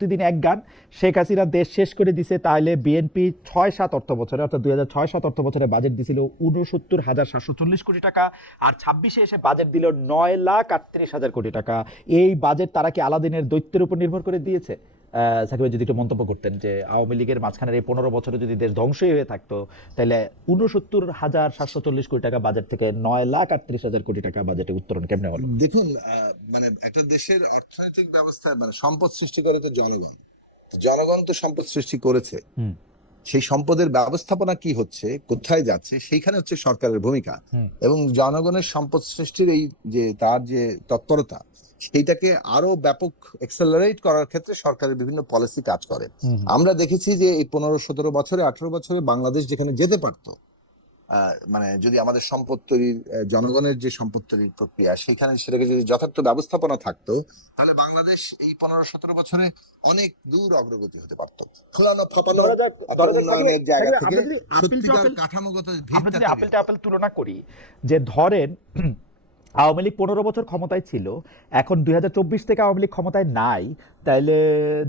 প্রতিদিন এক গান, শেখ হাসিনা দেশ শেষ করে দিছে, তাহলে বিএনপি ৬-৭ অর্থ বছরে অর্থাৎ ২০০৬-৭ অর্থ বছরে বাজেট দিছিল ৬৯,৭৪০ কোটি টাকা, আর ২৬-এ এসে বাজেট দিল ৯,৩৮,০০০ কোটি টাকা। এই বাজেট তারা কি আলাদিনের দৈত্যের উপর নির্ভর করে দিয়েছে? সাকিব ভাই যদি একটু মন্তব্য করতেন যে আওয়ামী লীগের মাঝখানের এই ১৫ বছরে যদি দেশ ধ্বংসই হয়ে থাকতো, তাহলে ৬৯,৭৪০ কোটি টাকা বাজেট থেকে ৯,৩৮,০০০ কোটি টাকা বাজেটে উত্তরণ কেমনে হলো? দেখুন, মানে একটা দেশের অর্থনৈতিক ব্যবস্থা মানে সম্পদ সৃষ্টি করে তো জনগণ। জনগণ তো সম্পদ সৃষ্টি করেছে, সেই সম্পদের ব্যবস্থাপনা কি হচ্ছে, কোথায় যাচ্ছে, সেইখানে হচ্ছে সরকারের ভূমিকা। এবং জনগণের সম্পদ সৃষ্টির এই যে তার যে তৎপরতা, সেইটাকে আরো ব্যাপক এক্সেলারেট করার ক্ষেত্রে সরকারের বিভিন্ন পলিসি কাজ করে। আমরা দেখেছি যে এই 15-17 বছরে 18 বছরে বাংলাদেশ যেখানে যেতে পারতো, মানে যদি আমাদের সম্পদ তৈরির জনগণের যে সম্পদ তৈরির প্রক্রিয়া, সেখানে সেটাকে যদি যথার্থ ব্যবস্থাপনা থাকতো, তাহলে বাংলাদেশ এই 15-17 বছরে অনেক দূর অগ্রগতি হতে পারতো। খোলানো ফাপানো উন্নয়নের জায়গা থেকে সত্যিকার কাঠামোগত আমরা যদি আপেল টু আপেল তুলনা করি, যে ধরেন আওয়ামী লীগ ১৫ বছর ক্ষমতায় ছিল, এখন ২০২৪ থেকে আওয়ামী লীগ ক্ষমতায় নাই, তাইলে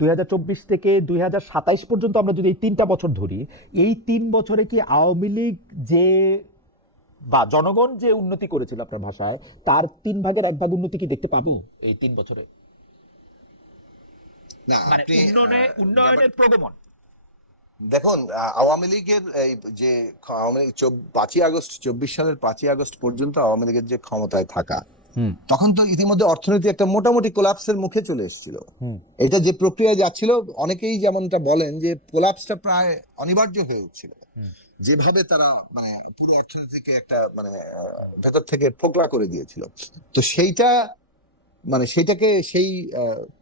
২০২৪ থেকে ২০২৭ পর্যন্ত আমরা যদি এই ৩টা বছর ধরি, এই ৩ বছরে কি আওয়ামী লীগ যে বা জনগণ যে উন্নতি করেছিল আপনার ভাষায়, তার 3/1 উন্নতি কি দেখতে পাবো এই 3 বছরে? না, মানে উন্নয়নের প্রগমন। দেখুন, আওয়ামী লীগের এই যে আওয়ামী লীগ 5ই আগস্ট 24 সালের 5ই আগস্ট পর্যন্ত আওয়ামী লীগের যে ক্ষমতায় থাকা, তখন তো ইতিমধ্যে অর্থনীতি একটা মোটামুটি কোলাপসের মুখে চলে এসেছিল। এটা যে প্রক্রিয়া যাচ্ছিল, অনেকেই যেমনটা বলেন যে কোলাপসটা প্রায় অনিবার্য হয়ে উঠছিল, যেভাবে তারা মানে পুরো অর্থনীতিকে একটা মানে ভেতর থেকে ফোকলা করে দিয়েছিল। তো সেইটা মানে সেইটাকে সেই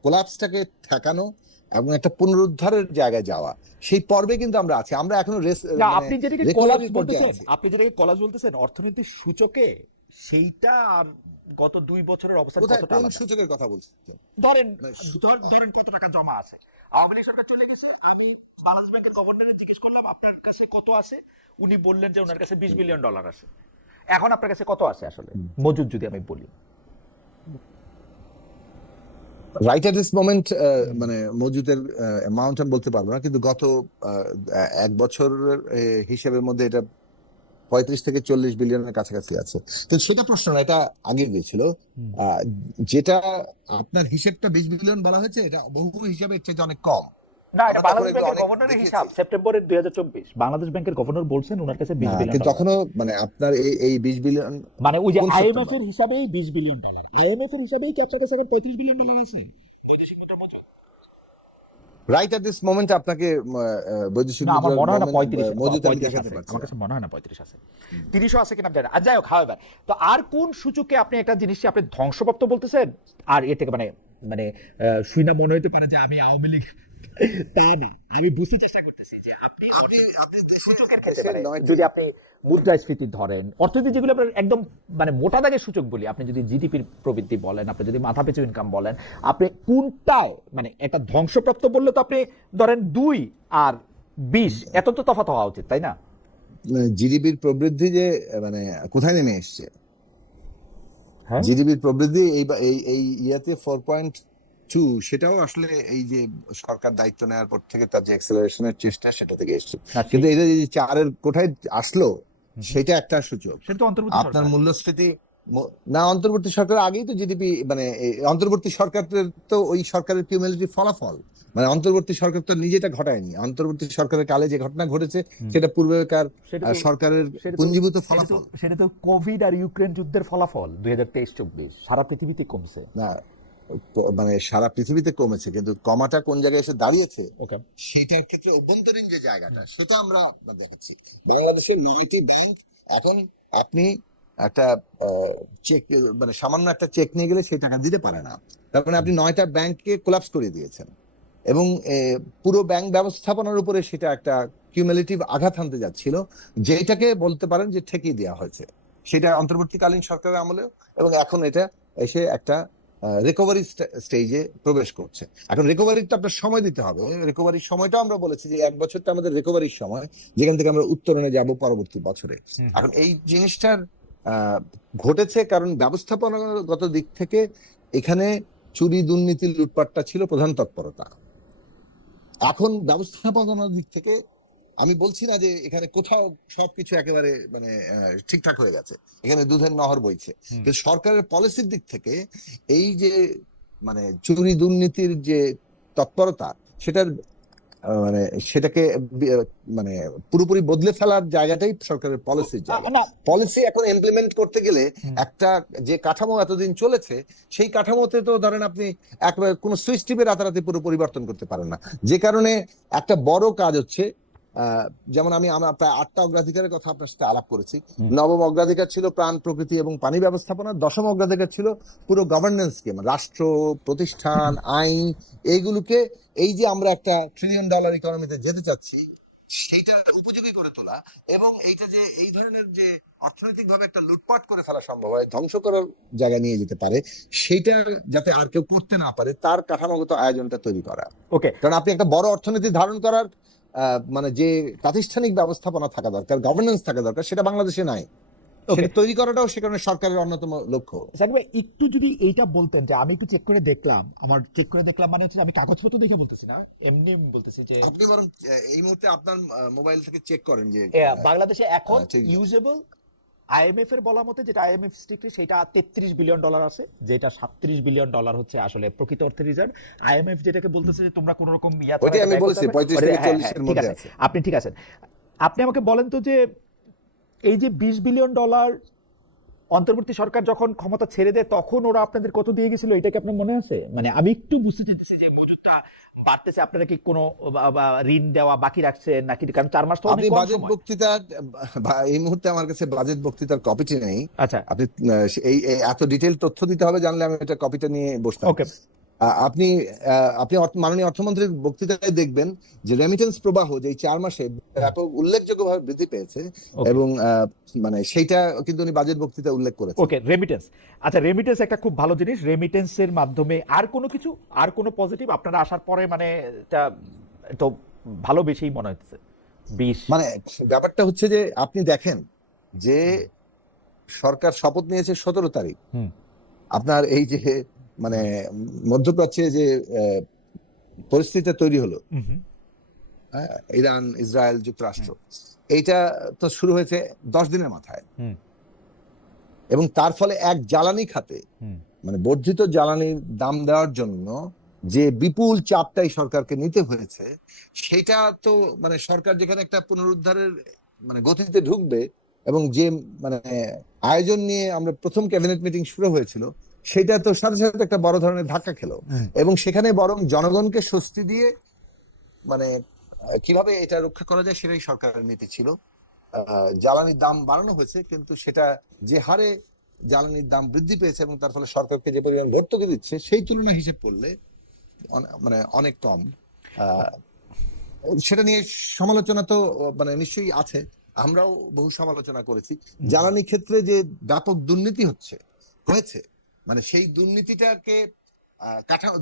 কোলাপসটাকে ঠেকানো এবং একটা পুনরুদ্ধারের জায়গায় যাওয়া, সেই পর্বে কিন্তু আমরা আছি। আমরা এখনো আপনি যেটাকে কোলাপস বলতেছেন, বলতেছেন অর্থনীতির সূচকে, সেইটা আর গত 2 বছরের অবস্থা কতটা কোন আলাদা? সূচকের কথা বলছেন? ধরেন কত টাকা জমা আছে। আওয়ামী লীগ সরকার চলে গেছে, আমি বাংলাদেশ ব্যাংকের গভর্নরের জিজ্ঞেস করলাম আপনার কাছে কত আছে, উনি বললেন যে ওনার কাছে $20 বিলিয়ন আছে। এখন আপনার কাছে কত আছে আসলে মজুদ, যদি আমি বলি? রাইট এট দিস মোমেন্ট মানে মজুদের অ্যামাউন্ট আমি বলতে পারবো না, কিন্তু গত 1 বছরের হিসেবের মধ্যে এটা 35 থেকে 40 বিলিয়নের কাছাকাছি আছে। তো সেটা প্রশ্ন না, এটা আগে দিয়েছিল। যেটা আপনার হিসেবটা 20 বিলিয়ন বলা হয়েছে, এটা বহু হিসাবে এর চেয়ে অনেক কম। না, এটা বাংলাদেশ ব্যাংকের গভর্নরের হিসাব, সেপ্টেম্বরের 2024 বাংলাদেশ ব্যাংকের গভর্নর বলছেন ওনার কাছে $20 বিলিয়ন। কিন্তু তখনও মানে আপনার এই 20 বিলিয়ন মানে ওই যে আইএমএফ এর হিসাবেই $20 বিলিয়ন। আইএমএফ এর হিসাবেই কি আপনার কাছে এখন $35 বিলিয়ন আছে? রাইট এট দিস মোমেন্ট আপনাকে বৈদেশিক আমার মনে হয় না 35 মজুদ আমি 35 দেখাতে আছে, পারছি। আমার কাছে মনে হয় না 35 আছে, 30ও আছে কিনা জানি না। আর যাই হোক, হাওয়েভার, তো আর কোন সূচকে আপনি একটা জিনিস আপনি ধ্বংসপ্রাপ্ত বলতেছেন? আর এ থেকে মানে মানে শুনে মনে হতে পারে যে আমি আওয়ামী লীগ, তা না, আমি বুঝতে চেষ্টা করতেছি যে আপনি সূচকের ক্ষেত্রে যদি আপনি মুদ্রাস্ফীতি ধরেন, অর্থনীতি যেগুলো আপনার একদম মানে মোটা দাগের সূচক বলি, আপনি যদি জিডিপির প্রবৃদ্ধি বলেন, আপনি যদি মাথাপিছু ইনকাম বলেন, আপনি কোনটায় মানে একটা ধ্বংসপ্রাপ্ত বললে তো আপনি ধরেন 2 আর 20, এত তো তফাৎ হওয়া উচিত, তাই না? জিডিপির প্রবৃদ্ধি যে মানে কোথায় নেমে এসছে, জিডিপির প্রবৃদ্ধি এই ইয়াতে 4.2, সেটাও আসলে এই যে সরকার দায়িত্ব নেওয়ার পর থেকে তার যে অ্যাক্সেলারেশনের চেষ্টা, সেটা থেকে এসছে। কিন্তু এটা যে 4-এর কোঠায় আসলো, সেটা একটা সূচক। আপনার মূল্যস্ফীতি না, অন্তর্বর্তী সরকার আগেই তো জিডিপি মানে অন্তর্বর্তী সরকারের তো ওই সরকারের কিউমুলেটিভ ফলাফল, মানে অন্তর্বর্তী সরকার তো নিজেটা ঘটায়নি। অন্তর্বর্তী সরকারের কালে যে ঘটনা ঘটেছে, সেটা পূর্বেকার সরকারের পুঞ্জীভূত ফলাফল। সেটা তো কোভিড আর ইউক্রেন যুদ্ধের ফলাফল। 2023-24 সারা পৃথিবীতে কমছে না, মানে সারা পৃথিবীতে কমেছে, কিন্তু কমাটা কোন জায়গায় এসে দাঁড়িয়েছে সেটার ক্ষেত্রে অভ্যন্তরীণ যে জায়গাটা, সেটা আমরা দেখাচ্ছি। বাংলাদেশের 9টি ব্যাংক এখন আপনি একটা চেক মানে সামান্য একটা চেক নিয়ে গেলে সেই টাকা দিতে পারে না। তার মানে আপনি 9টা ব্যাংককে কোলাপস করে দিয়েছেন, এবং পুরো ব্যাংক ব্যবস্থাপনার উপরে সেটা একটা কিউমুলেটিভ আঘাত আনতে যাচ্ছিল, যেটাকে বলতে পারেন যে ঠেকিয়ে দেওয়া হয়েছে। সেটা অন্তর্বর্তীকালীন সরকারের আমলেও, এবং এখন এটা এসে একটা রিকভারি স্টেজে প্রবেশ করছে। এখন রিকভারিটা আপনার সময় দিতে হবে। রিকভারির সময়টা আমরা বলেছি যে 1 বছরটা আমাদের রিকভারির সময়, যেখান থেকে আমরা উত্তরণে যাব পরবর্তী বছরে। এখন এই জিনিসটার ঘটেছে কারণ ব্যবস্থাপনাগত দিক থেকে এখানে চুরি দুর্নীতি লুটপাটটা ছিল প্রধান তৎপরতা। এখন ব্যবস্থাপনার দিক থেকে আমি বলছি না যে এখানে কোথাও সবকিছু একেবারে মানে ঠিকঠাক হয়ে গেছে, এখানে দুধের নহর বইছে, কিন্তু সরকারের পলিসির দিক থেকে এই যে মানে চুরি দুর্নীতির যে তৎপরতা, সেটার মানে সেটাকে মানে পুরোপুরি বদলে ফেলার জায়গাটাই সরকারের পলিসির জায়গা। না পলিসি এখন ইমপ্লিমেন্ট করতে গেলে একটা যে কাঠামো এতদিন চলেছে, সেই কাঠামোতে তো ধরেন আপনি একবার কোনো সুইচ টিপে রাতারাতি পুরো পরিবর্তন করতে পারেন না। যে কারণে একটা বড় কাজ হচ্ছে, যেমন আমরা প্রায় 8টা অগ্রাধিকারের কথা আপনার সাথে আলাপ করেছি। নবম অগ্রাধিকার ছিল প্রাণ, প্রকৃতি এবং পানি ব্যবস্থাপনা। দশম অগ্রাধিকার ছিল পুরো গভর্নেন্স স্কিম, রাষ্ট্র, প্রতিষ্ঠান, আইন, এইগুলোকে এই যে আমরা একটা $1 ট্রিলিয়ন ইকোনমিতে যেতে চাচ্ছি, সেইটা উপযোগী করে তোলা, এবং এইটা যে এই ধরনের যে অর্থনৈতিক ভাবে একটা লুটপাট করে ফেলা সম্ভব হয়, ধ্বংস করার জায়গা নিয়ে যেতে পারে, সেইটা যাতে আর কেউ করতে না পারে তার কাঠামোগত আয়োজনটা তৈরি করা। ওকে, কারণ আপনি একটা বড় অর্থনীতি ধারণ করার মানে যে প্রাতিষ্ঠানিক ব্যবস্থাপনা থাকা দরকার, গভর্নেন্স থাকা দরকার, সেটা বাংলাদেশে নাই। সেটা তৈরি করাটাও সে কারণে সরকারের অন্যতম লক্ষ্য। একটু যদি এইটা বলতেন যে আমি একটু চেক করে দেখলাম, মানে হচ্ছে আমি কাগজপত্র দেখে বলতেছি না, এমনি বলতেছি যে আপনি বরং এই মুহূর্তে আপনার মোবাইল থেকে চেক করেন যে বাংলাদেশে এখন ঠিক। ইউজেবল আইএমএফ এর বলা মতে, যেটা আইএমএফ স্ট্রিক্টলি, সেটা $33 বিলিয়ন আছে, যেটা $37 বিলিয়ন হচ্ছে আসলে প্রকৃত অর্থে রিজার্ভ। আইএমএফ যেটাকে বলতেছে যে তোমরা কোন রকম ওইটাই আমি বলেছি 35 থেকে 40 এর মধ্যে আছে। আপনি ঠিক আছেন। আপনি আমাকে বলেন তো যে এই যে $20 বিলিয়ন অন্তর্বর্তী সরকার যখন ক্ষমতা ছেড়ে দেয়, তখন ওরা আপনাদের কত দিয়ে গেছিল, এটা কি আপনার মনে আছে? মানে আমি একটু বুঝতে চাইতেছি যে মজুদটা বাড়তেছে, আপনারা কি কোনো ঋণ দেওয়া বাকি রাখছেন নাকি? কারণ 4 মাস তো আপনি বাজেট বক্তৃতার এই মুহূর্তে আমার কাছে বাজেট বক্তৃতার কপিটি নেই। আচ্ছা, আপনি এই এত ডিটেইল তথ্য দিতে হবে জানলে আমি এটা কপিটা নিয়ে বসতাম। ওকে, আপনি মাননীয় অর্থমন্ত্রীর বক্তৃতায় দেখবেন যে রেমিটেন্স প্রবাহ যে 4 মাসে ব্যাপক উল্লেখযোগ্যভাবে বৃদ্ধি পেয়েছে, এবং মানে সেইটা কিন্তু উনি বাজেট বক্তৃতায় উল্লেখ করেছেন। ওকে, রেমিটেন্স। আচ্ছা, রেমিটেন্স একটা খুব ভালো জিনিস। রেমিটেন্সের মাধ্যমে আর কোনো কিছু, আর কোনো পজিটিভ আপনারা আসার পরে, মানে এটা তো ভালো বেশি মনে হচ্ছে 20। মানে ব্যাপারটা হচ্ছে যে আপনি দেখেন যে সরকার শপথ নিয়েছে 17 তারিখ। আপনার এই যে মানে মধ্যপ্রাচ্যে যে পরিস্থিতিটা তৈরি হলো, ইরান, ইসরায়েল, যুক্তরাষ্ট্র, এইটা তো শুরু হয়েছে 10 দিনের মাথায়, এবং তার ফলে এক জ্বালানি খাতে মানে বর্ধিত জ্বালানির দাম দেওয়ার জন্য যে বিপুল চাপটাই সরকারকে নিতে হয়েছে, সেটা তো মানে সরকার যেখানে একটা পুনরুদ্ধারের মানে গতিতে ঢুকবে, এবং যে মানে আয়োজন নিয়ে আমরা প্রথম ক্যাবিনেট মিটিং শুরু হয়েছিল, সেটা তো সাথে সাথে একটা বড় ধরনের ধাক্কা খেলো, এবং সেখানে বরং জনগণকে স্বস্তি দিয়ে মানে কিভাবে এটা রক্ষা করা যায় সেটাই সরকারের নীতি ছিল। জ্বালানির দাম বাড়ানো হয়েছে, কিন্তু সেটা যে হারে জ্বালানির দাম বৃদ্ধি পেয়েছে এবং তার ফলে সরকারকে যে পরিমাণ ভর্তুকি দিচ্ছে, সেই তুলনা হিসেব করলে মানে অনেক কম। সেটা নিয়ে সমালোচনা তো মানে নিশ্চয়ই আছে, আমরাও বহু সমালোচনা করেছি। জ্বালানি ক্ষেত্রে যে ব্যাপক দুর্নীতি হয়েছে, মানে সেই দুর্নীতিটাকে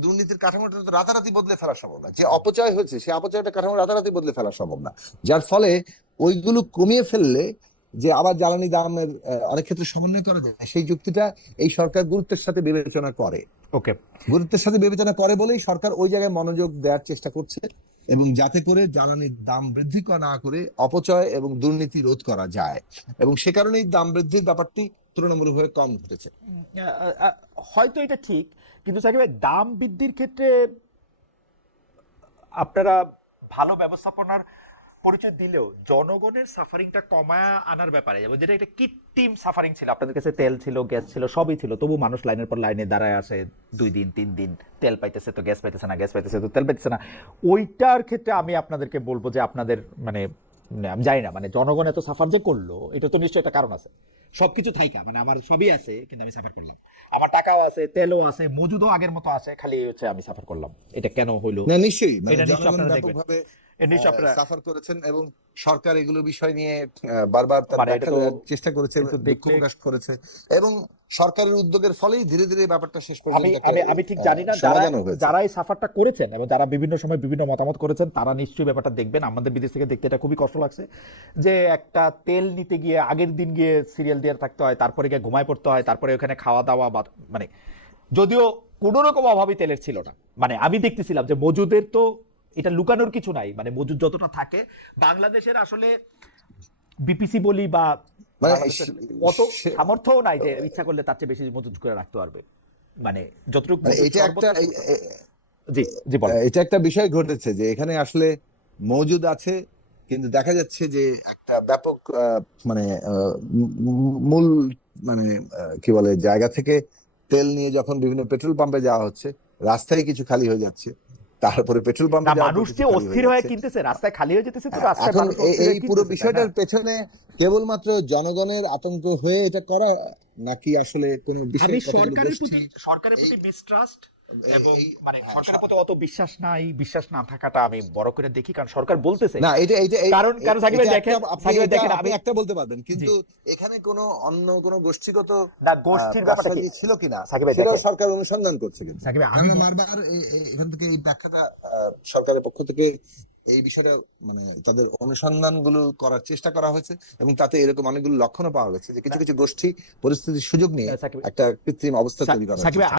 দুর্নীতির কাঠামোটা তো রাতারাতি বদলে ফেলা সম্ভব না। যে অপচয় হয়েছে, সেই অপচয়টা কাঠামো রাতারাতি বদলে ফেলা সম্ভব না, যার ফলে ওইগুলো কমিয়ে ফেললে যে আবার জ্বালানি দামের অনেক ক্ষেত্রে সমন্বয় করা যায়, সেই যুক্তিটা এই সরকার গুরুত্বের সাথে বিবেচনা করে। ওকে, গুরুত্বের সাথে বিবেচনা করে বলেই সরকার ওই জায়গায় মনোযোগ দেওয়ার চেষ্টা করছে, এবং যাতে করে জ্বালানির দাম বৃদ্ধি না করে অপচয় এবং দুর্নীতি রোধ করা যায়, এবং সে কারণেই দাম বৃদ্ধির ব্যাপারটি তুলনামূলকভাবে কম ঘটেছে। হয়তো এটা ঠিক, কিন্তু সাকিব ভাই, দাম বৃদ্ধির ক্ষেত্রে আপনারা ভালো ব্যবস্থাপনার পরিচয় দিলেও জনগণের সাফারিংটা কমায় আনার ব্যাপারে, যেমন যেটা একটা কৃত্রিম সাফারিং ছিল, আপনাদের কাছে তেল ছিল, গ্যাস ছিল, সবই ছিল, তবু মানুষ লাইনের পর লাইনে দাঁড়ায় আসে 2 দিন 3 দিন, তেল পাইতেছে তো গ্যাস পাইতেছে না, গ্যাস পাইতেছে তো তেল পাইতেছে না। ওইটার ক্ষেত্রে আমি আপনাদেরকে বলবো যে আপনাদের মানে আমি জানি না, মানে জনগণ এত সাফার যে করলো, এটা তো নিশ্চয়ই একটা কারণ আছে। সবকিছু থাইকা, মানে আমার সবই আছে কিন্তু আমি সাফার করলাম, আমার টাকাও আছে, তেলও আছে, মজুদও আগের মতো আছে, খালি হচ্ছে আমি সাফার করলাম। এটা কেন হইলো? না, নিশ্চয়ই মানে এটা নিশ্চয়ই জনগণ আপনারা দেখবেন, ব্যাপকভাবে নিশ্চয়ই আপনারা সাফার করেছেন, এবং সরকার এগুলো বিষয় নিয়ে বারবার তার মানে এটা ব্যাখ্যা তো দেওয়ার চেষ্টা করেছে, কিন্তু দুঃখ দেখতে প্রকাশ করেছে, এবং সরকারের উদ্যোগের ফলেই ধীরে ধীরে ব্যাপারটা শেষ আমি পর্যন্ত একটা আমি ঠিক জানি না, সমাধানও হয়েছে। যারা এই সাফারটা করেছেন এবং যারা বিভিন্ন সময় বিভিন্ন মতামত করেছেন, তারা নিশ্চয়ই ব্যাপারটা দেখবেন। আমাদের বিদেশ থেকে দেখতে এটা খুবই কষ্ট লাগছে যে একটা তেল নিতে গিয়ে আগের দিন গিয়ে সিরিয়াল দিয়ে থাকতে হয়, তারপরে গিয়ে ঘুমায় পড়তে হয়, তারপরে ওখানে খাওয়া দাওয়া বা মানে যদিও কোনো রকম অভাবই তেলের ছিল না, মানে আমি দেখতেছিলাম যে মজুদের তো এটা লুকানোর কিছু নাই, মানে মজুদ যতটা থাকে বাংলাদেশের আসলে বিপিসি বলি বা মানে বাংলাদেশের অত সামর্থ্যও নাই যে ইচ্ছা করলে তার চেয়ে বেশি মজুদ করে রাখতে পারবে, মানে যতটুকু মানে মজুদ এটা একটা জি জি বলেন। এটা একটা বিষয় ঘটেছে যে এখানে আসলে মজুদ আছে, কিন্তু দেখা যাচ্ছে যে একটা ব্যাপক মানে মূল মানে কি বলে জায়গা থেকে তেল নিয়ে যখন বিভিন্ন পেট্রোল পাম্পে যাওয়া হচ্ছে, রাস্তায় কিছু খালি হয়ে যাচ্ছে, তারপরে পেট্রোল পাম্পে না, যাওয়ার পর মানুষ কিছু যে খালি হয়ে অস্থির হয়ে যাচ্ছে। কিনতেছে, রাস্তায় খালি হয়ে যেতেছে, তো রাস্তায় এখন মানুষ অস্থির এই হয়ে পুরো কিনতেছে, তাই না? বিষয়টার পেছনে কেবলমাত্র জনগণের আতঙ্ক হয়ে এটা করা, নাকি আসলে কোনো আমি বিশেষ কতগুলো সরকারের গোষ্ঠী প্রতি মিসট্রাস্ট এবং মানে হ্যাঁ, সরকারের প্রতি অত বিশ্বাস নাই, বিশ্বাস না থাকাটা আমি বড় করে দেখি, কারণ সরকার বলতেছে। না এটা এটা কারণ কারণ সাকিব ভাই এটা দেখেন, একটা আপনি সাকিব ভাই এটা দেখেন, আপনি আমি একটা বলতে পারবেন, জি কিন্তু এখানে কোনো অন্য কোনো গোষ্ঠীগত না, গোষ্ঠীর ব্যাপারটা কি প্রাসাদি ছিল কিনা সাকিব ভাই সেটাও দেখেন, সরকার অনুসন্ধান করছে, কিন্তু সাকিব ভাই আমি আমরা বারবার এখান থেকে এই ব্যাখ্যাটা সরকারের পক্ষ থেকে এই বিষয়টা মানে তাদের অনুসন্ধানগুলো করার চেষ্টা করা হয়েছে, এবং তাতে এরকম অনেকগুলো লক্ষণও পাওয়া গেছে যে কিছু কিছু গোষ্ঠী পরিস্থিতির সুযোগ নিয়ে সাকিব একটা কৃত্রিম অবস্থা তৈরি করার সাকিব ভাই চেষ্টা